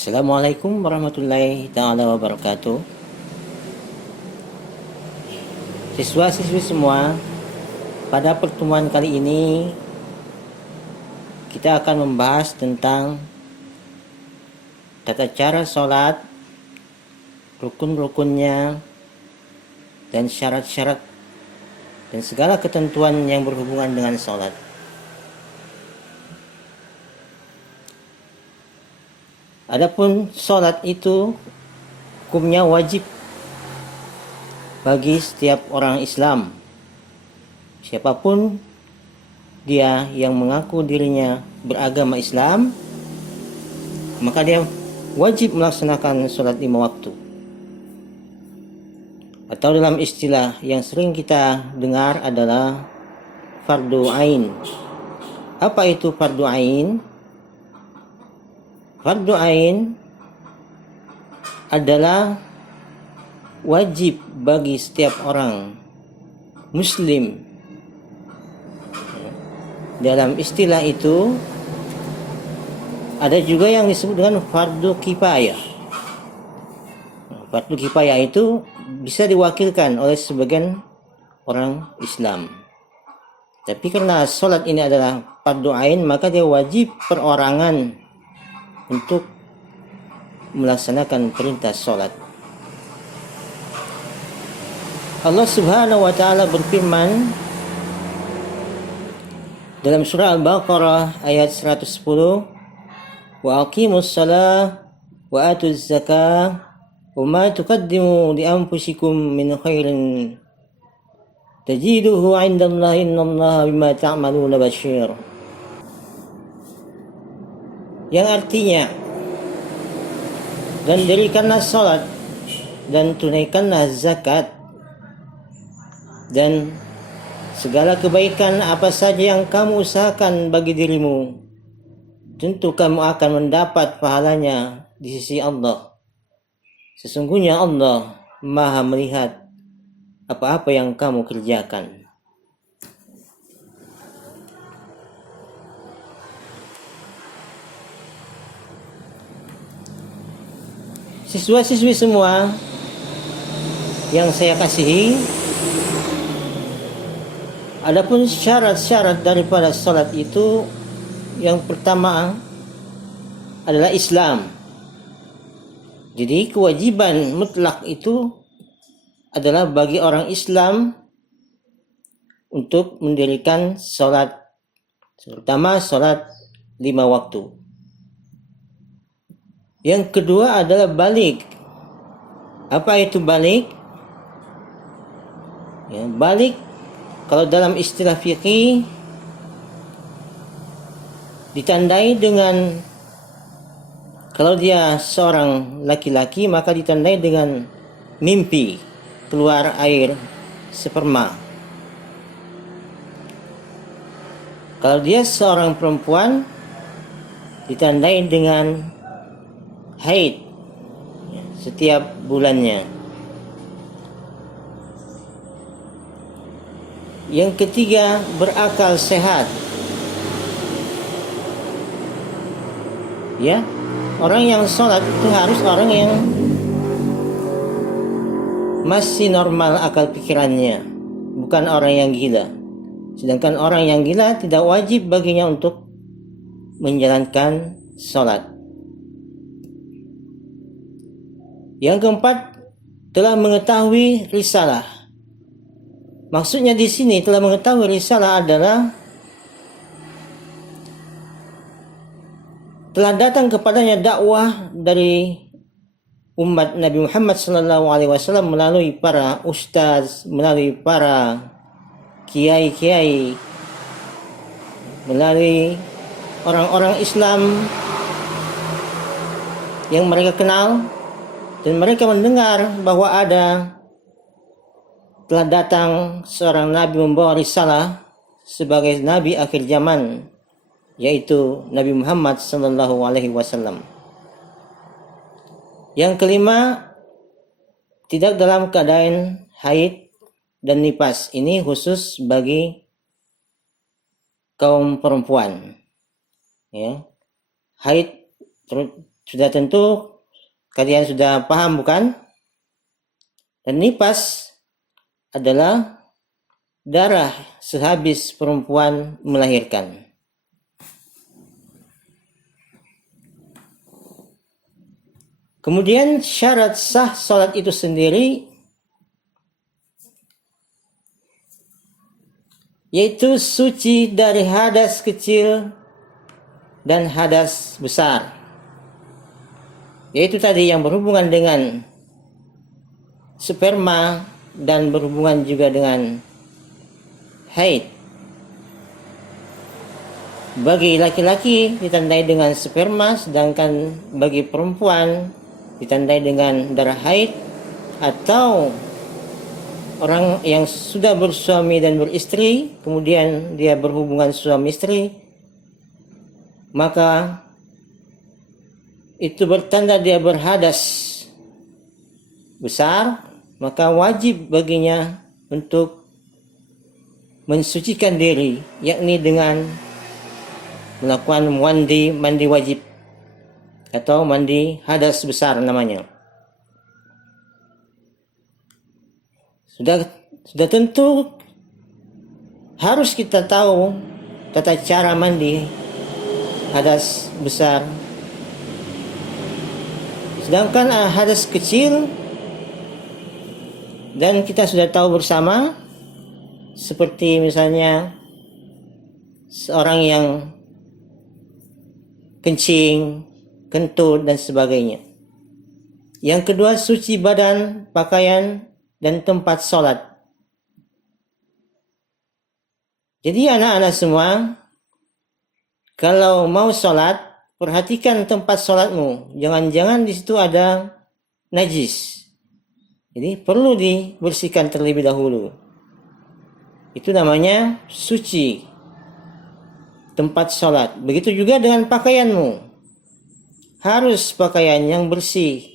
Assalamualaikum warahmatullahi ta'ala wabarakatuh. Siswa-siswi semua, pada pertemuan kali ini kita akan membahas tentang tata cara sholat, rukun-rukunnya, dan syarat-syarat dan segala ketentuan yang berhubungan dengan sholat. Adapun sholat itu hukumnya wajib bagi setiap orang Islam, siapapun dia yang mengaku dirinya beragama Islam, maka dia wajib melaksanakan sholat 5 waktu, atau dalam istilah yang sering kita dengar adalah fardu ain. Apa itu fardu ain? Fardu ain adalah wajib bagi setiap orang muslim. Dalam istilah itu ada juga yang disebut dengan fardu kifayah. Fardu kifayah itu bisa diwakilkan oleh sebagian orang Islam. Tapi karena sholat ini adalah fardu ain, maka dia wajib perorangan untuk melaksanakan perintah sholat. Allah Subhanahu wa Ta'ala berfirman dalam surah Al-Baqarah ayat 110, wa aqimus shalah wa atuz zakah wa ma tuqaddimu li anfusikum min khairin tajiduhu 'indallahi innallaha bima ta'maluna basyir. Yang artinya, dan dirikanlah salat dan tunaikanlah zakat, dan segala kebaikan apa saja yang kamu usahakan bagi dirimu, tentu kamu akan mendapat pahalanya di sisi Allah. Sesungguhnya Allah Maha melihat apa-apa yang kamu kerjakan. Siswa-siswi semua yang saya kasihi, adapun syarat-syarat daripada salat itu, yang pertama adalah Islam. Jadi kewajiban mutlak itu adalah bagi orang Islam untuk mendirikan salat, terutama salat 5 waktu. Yang kedua adalah balik. Apa itu balik? Ya, balik kalau dalam istilah fikih ditandai dengan, kalau dia seorang laki-laki maka ditandai dengan mimpi keluar air sperma. Kalau dia seorang perempuan ditandai dengan haid setiap bulannya. Yang ketiga, berakal sehat. Ya, orang yang sholat itu harus orang yang masih normal akal pikirannya, bukan orang yang gila. Sedangkan orang yang gila tidak wajib baginya untuk menjalankan sholat. Yang keempat, telah mengetahui risalah. Maksudnya di sini telah mengetahui risalah adalah telah datang kepadanya dakwah dari umat Nabi Muhammad SAW melalui para ustaz, melalui para kiai-kiai, melalui orang-orang Islam yang mereka kenal, dan mereka mendengar bahwa telah datang seorang nabi membawa risalah sebagai nabi akhir zaman, yaitu Nabi Muhammad SAW. Yang kelima, tidak dalam keadaan haid dan nifas. Ini khusus bagi kaum perempuan. Ya, haid Sudah tentu kalian sudah paham bukan? Dan nifas adalah darah sehabis perempuan melahirkan. Kemudian syarat sah salat itu sendiri yaitu suci dari hadas kecil dan hadas besar. Yaitu tadi yang berhubungan dengan sperma dan berhubungan juga dengan haid. Bagi laki-laki ditandai dengan sperma, sedangkan bagi perempuan ditandai dengan darah haid, atau orang yang sudah bersuami dan beristri kemudian dia berhubungan suami istri, maka itu bertanda dia berhadas besar, maka wajib baginya untuk mensucikan diri, yakni dengan melakukan mandi wajib atau mandi hadas besar namanya. Sudah tentu harus kita tahu tata cara mandi hadas besar. Sedangkan hadas kecil, dan kita sudah tahu bersama, seperti misalnya seorang yang kencing, kentut, dan sebagainya. Yang kedua, suci badan, pakaian, dan tempat sholat. Jadi anak-anak semua, kalau mau sholat, perhatikan tempat sholatmu. Jangan-jangan di situ ada najis. Jadi perlu dibersihkan terlebih dahulu. Itu namanya suci tempat sholat. Begitu juga dengan pakaianmu. Harus pakaian yang bersih.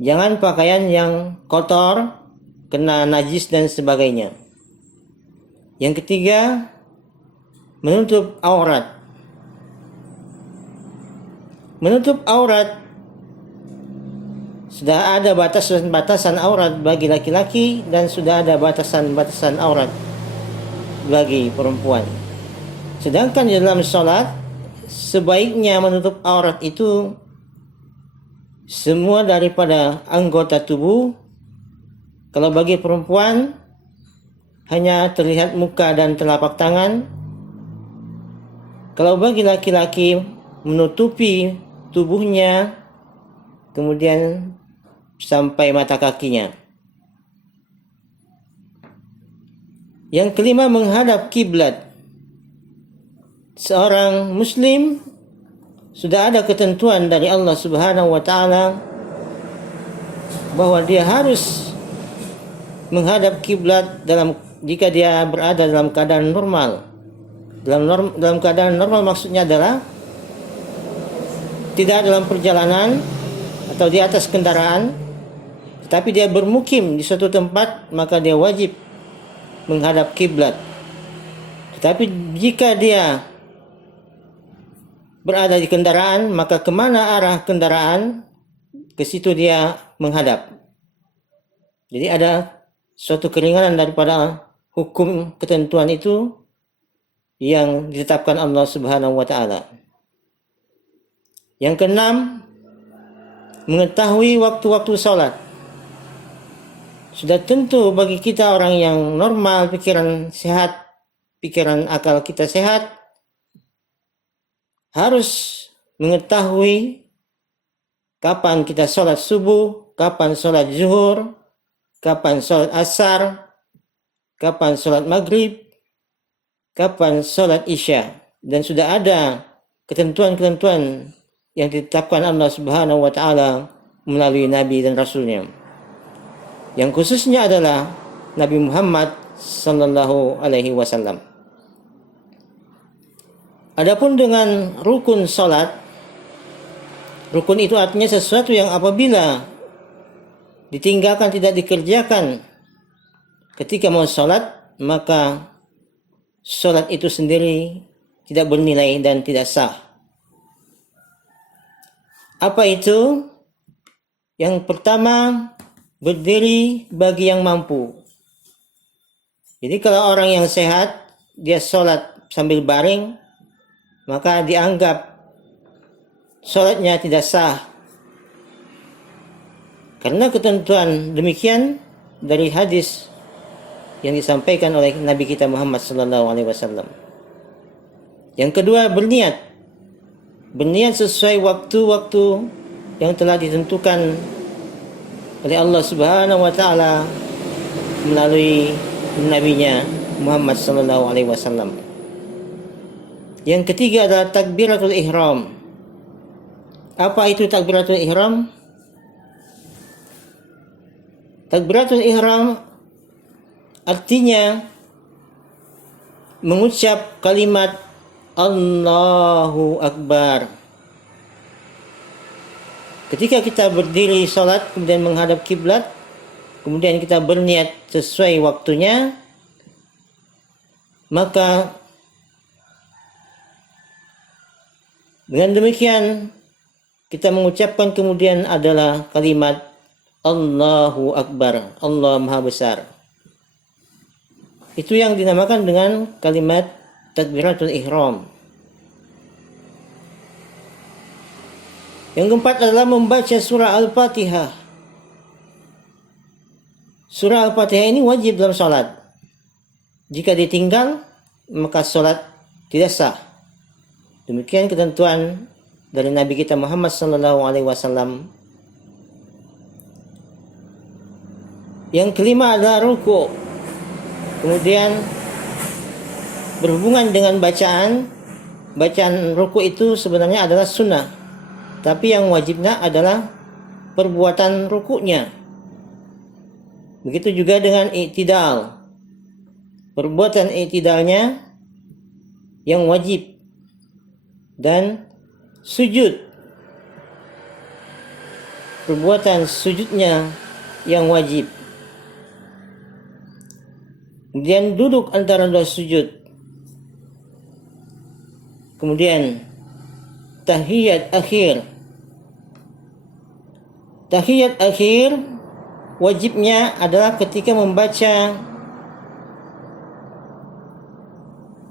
Jangan pakaian yang kotor, kena najis dan sebagainya. Yang ketiga, menutup aurat. Menutup aurat, sudah ada batasan-batasan aurat bagi laki-laki dan sudah ada batasan-batasan aurat bagi perempuan. Sedangkan di dalam sholat, sebaiknya menutup aurat itu semua daripada anggota tubuh. Kalau bagi perempuan, hanya terlihat muka dan telapak tangan. Kalau bagi laki-laki, menutupi tubuhnya, kemudian sampai mata kakinya. Yang kelima, menghadap kiblat. Seorang muslim sudah ada ketentuan dari Allah Subhanahu wa taala bahwa dia harus menghadap kiblat jika dia berada dalam keadaan normal. Dalam keadaan normal maksudnya adalah tidak dalam perjalanan atau di atas kendaraan, tetapi dia bermukim di suatu tempat, maka dia wajib menghadap kiblat. Tetapi jika dia berada di kendaraan, maka kemana arah kendaraan, ke situ dia menghadap. Jadi ada suatu keringanan daripada hukum ketentuan itu yang ditetapkan Allah Subhanahu wa taala. Yang keenam, mengetahui waktu-waktu salat. Sudah tentu bagi kita orang yang normal, pikiran sehat, pikiran akal kita sehat, harus mengetahui kapan kita sholat subuh, kapan sholat zuhur, kapan sholat asar, kapan sholat maghrib, kapan sholat isya. Dan sudah ada ketentuan-ketentuan yang ditetapkan Allah Subhanahu wa taala melalui Nabi dan Rasulnya. Yang khususnya adalah Nabi Muhammad sallallahu alaihi wasallam. Adapun dengan rukun salat, rukun itu artinya sesuatu yang apabila ditinggalkan, tidak dikerjakan ketika mau salat, maka salat itu sendiri tidak bernilai dan tidak sah. Apa itu? Yang pertama, berdiri bagi yang mampu. Jadi kalau orang yang sehat, dia sholat sambil baring, maka dianggap sholatnya tidak sah. Karena ketentuan demikian dari hadis yang disampaikan oleh Nabi kita Muhammad SAW. Yang kedua, berniat. Berniat sesuai waktu-waktu yang telah ditentukan oleh Allah Subhanahu wa taala melalui nabinya Muhammad SAW. Yang ketiga adalah takbiratul ihram. Apa itu takbiratul ihram? Takbiratul ihram artinya mengucap kalimat Allahu Akbar. Ketika kita berdiri salat kemudian menghadap kiblat, kemudian kita berniat sesuai waktunya, maka dengan demikian kita mengucapkan kemudian adalah kalimat Allahu Akbar, Allah Maha Besar. Itu yang dinamakan dengan kalimat takbiratul ihram. Yang keempat adalah membaca surah Al-Fatihah. Surah Al-Fatihah ini wajib dalam salat. Jika ditinggal, maka salat tidak sah. Demikian ketentuan dari Nabi kita Muhammad SAW. Yang kelima adalah ruku'. Kemudian berhubungan dengan bacaan ruku' itu sebenarnya adalah sunnah. Tapi yang wajibnya adalah perbuatan ruku'nya. Begitu juga dengan i'tidal. Perbuatan i'tidalnya yang wajib. Dan sujud. Perbuatan sujudnya yang wajib. Kemudian duduk antara dua sujud. Kemudian tahiyat akhir. Tahiyat akhir wajibnya adalah ketika membaca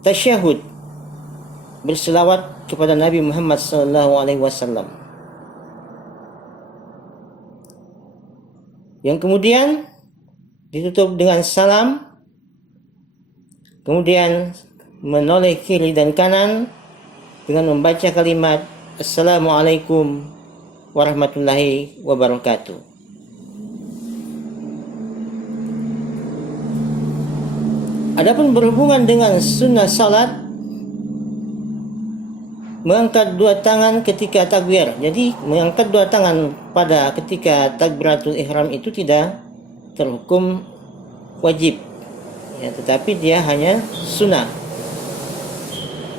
tasyahud, berselawat kepada Nabi Muhammad SAW. Yang kemudian ditutup dengan salam, kemudian menoleh kiri dan kanan dengan membaca kalimat Assalamualaikum warahmatullahi wabarakatuh. Adapun berhubungan dengan sunnah salat, mengangkat dua tangan ketika takbir. Jadi mengangkat dua tangan pada ketika takbiratul ihram itu tidak terhukum wajib, ya, tetapi dia hanya sunnah.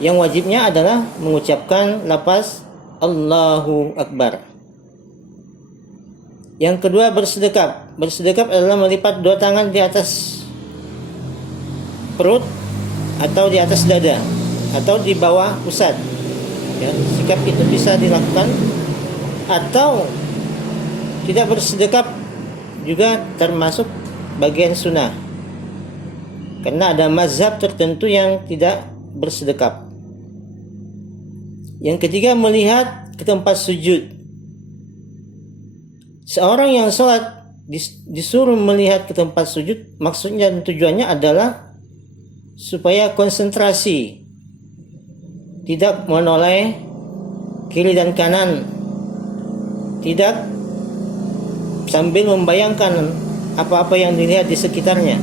Yang wajibnya adalah mengucapkan lafaz Allahu Akbar. Yang kedua bersedekap. Bersedekap adalah melipat dua tangan di atas perut atau di atas dada atau di bawah pusat. Ya, sikap itu bisa dilakukan, atau tidak bersedekap juga termasuk bagian sunnah. Karena ada mazhab tertentu yang tidak bersedekap. Yang ketiga, melihat ke tempat sujud. Seorang yang sholat disuruh melihat ke tempat sujud, maksudnya dan tujuannya adalah supaya konsentrasi, tidak menoleh kiri dan kanan, tidak sambil membayangkan apa-apa yang dilihat di sekitarnya.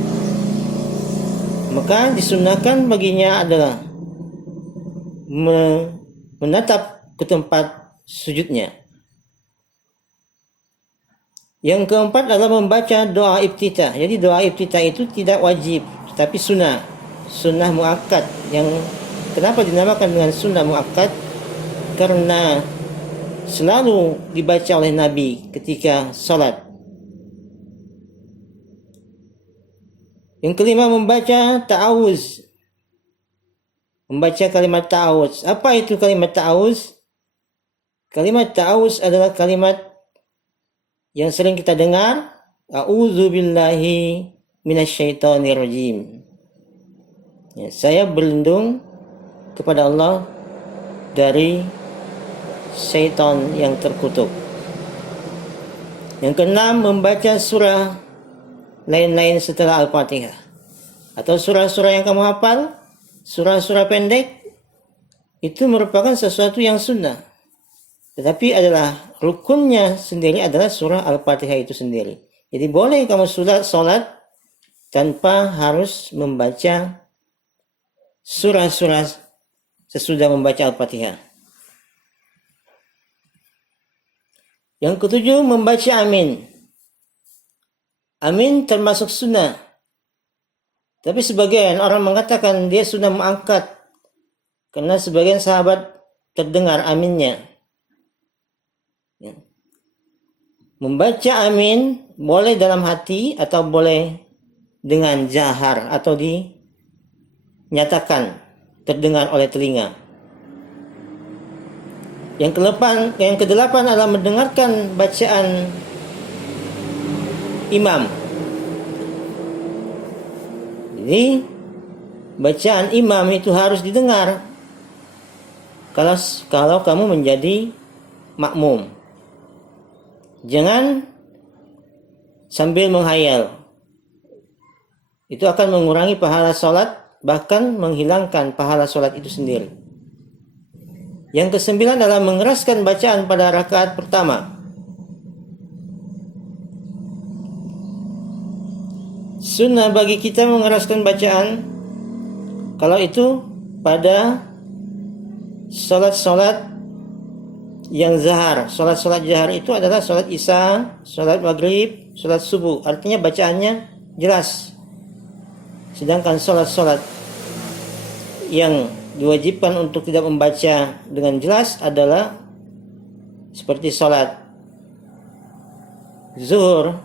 Maka disunnahkan baginya adalah menatap ke tempat sujudnya. Yang keempat adalah membaca doa iftitah. Jadi doa iftitah itu tidak wajib, tapi sunnah muakkad. Yang kenapa dinamakan dengan sunnah muakkad? Karena selalu dibaca oleh Nabi ketika salat. Yang kelima, membaca ta'awuz. Membaca kalimat ta'awuz. Apa itu kalimat ta'awuz? Kalimat ta'awuz adalah kalimat yang sering kita dengar, a'udzubillahi minasyaitonirrajim. Ya, saya berlindung kepada Allah dari syaitan yang terkutuk. Yang keenam, membaca surah lain-lain setelah Al-Fatihah. Atau surah-surah yang kamu hafal, surah-surah pendek, itu merupakan sesuatu yang sunnah. Tetapi adalah rukunnya sendiri adalah surah Al-Fatihah itu sendiri. Jadi boleh kamu sholat tanpa harus membaca surah-surah sesudah membaca Al-Fatihah. Yang ketujuh, membaca amin. Amin termasuk sunnah. Tapi sebagian orang mengatakan dia sudah mengangkat karena sebagian sahabat terdengar aminnya. Ya. Membaca amin boleh dalam hati atau boleh dengan jahar atau dinyatakan terdengar oleh telinga. Yang kedelapan adalah mendengarkan bacaan imam. Jadi bacaan imam itu harus didengar kalau kamu menjadi makmum. Jangan sambil menghayal. Itu akan mengurangi pahala sholat, bahkan menghilangkan pahala sholat itu sendiri. Yang kesembilan adalah mengeraskan bacaan pada rakaat pertama. Sunnah bagi kita mengeraskan bacaan kalau itu pada sholat-sholat yang zahar. Sholat-sholat zahar itu adalah sholat isya, sholat maghrib, sholat subuh. Artinya bacaannya jelas. Sedangkan sholat-sholat yang diwajibkan untuk tidak membaca dengan jelas adalah seperti sholat zuhur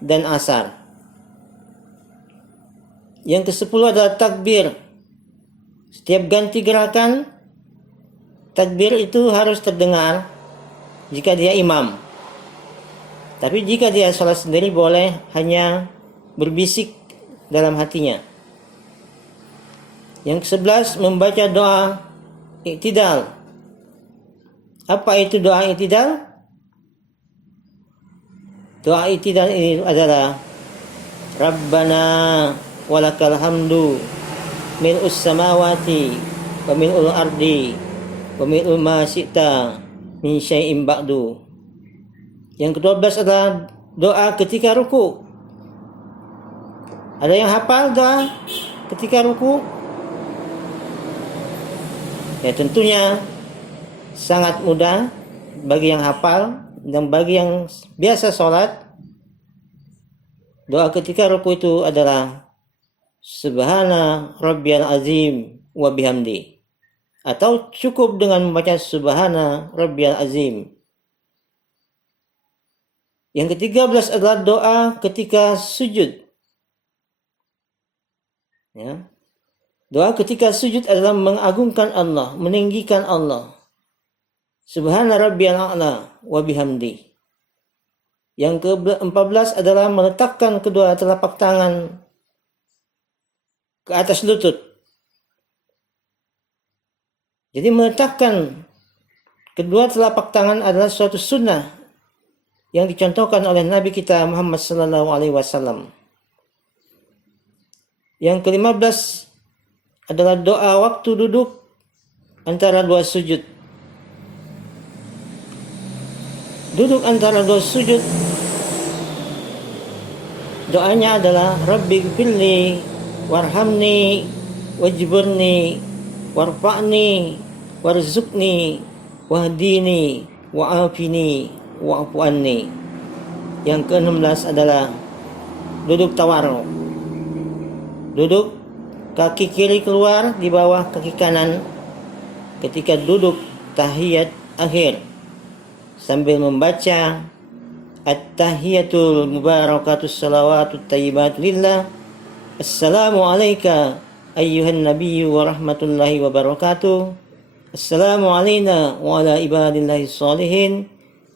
dan asar. Yang ke-10 adalah takbir. Setiap ganti gerakan, takbir itu harus terdengar jika dia imam. Tapi jika dia sholat sendiri boleh hanya berbisik dalam hatinya. Yang ke-11 membaca doa iktidal. Apa itu doa iktidal? Doa iktidal ini adalah Rabbana walakal hamdu mil'us samawati wa mil'ul ardi wa mil'u ma syi'ta min syai'in ba'du. Yang ke-12 adalah doa ketika ruku. Ada yang hafal doa ketika ruku? Ya tentunya sangat mudah bagi yang hafal dan bagi yang biasa sholat. Doa ketika ruku itu adalah Subhana Rabbiyal Azim wa bihamdi. Atau cukup dengan membaca Subhana Rabbiyal Azim. Yang ke-13 adalah doa ketika sujud. Ya. Doa ketika sujud adalah mengagungkan Allah, meninggikan Allah. Subhana Rabbiyal A'la wa bihamdi. Yang ke-14 adalah meletakkan kedua telapak tangan ke atas lutut. Jadi meletakkan kedua telapak tangan adalah suatu sunnah yang dicontohkan oleh Nabi kita Muhammad sallallahu alaihi wasallam. Yang ke-15 adalah doa waktu duduk antara dua sujud. Duduk antara dua sujud, doanya adalah Rabbi gfirli warhamni wajburni warfa'ni warzuqni wahdini wa'afini wa'fu anni. Yang ke-16 adalah duduk tawarruk. Duduk kaki kiri keluar di bawah kaki kanan ketika duduk tahiyat akhir sambil membaca at-tahiyatul mubarakatus salawatut tayyibat lillah. Assalamu alayka ayyuhan nabiyyu wa rahmatullahi wa barakatuh. Assalamu alayna wa ala ibadillahi salihin.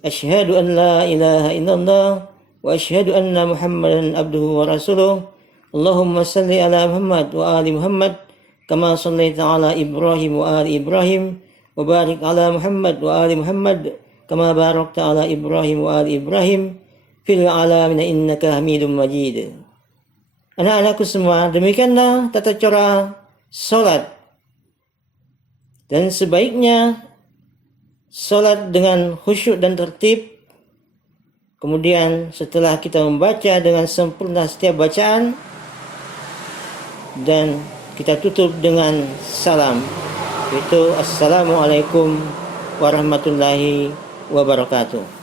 Ashhadu an la ilaha illallah wa ashhadu anna Muhammadan abduhu wa rasuluh. Allahumma salli ala Muhammad wa ali Muhammad kama sallaita ala Ibrahim wa ali Ibrahim wa barik ala Muhammad wa ali Muhammad kama barakta ala Ibrahim wa ali Ibrahim fil alamin innaka Hamidum Majid. Anak-anakku semua, demikianlah tata cara salat. Dan sebaiknya salat dengan khusyuk dan tertib. Kemudian setelah kita membaca dengan sempurna setiap bacaan, dan kita tutup dengan salam, yaitu Assalamualaikum warahmatullahi wabarakatuh.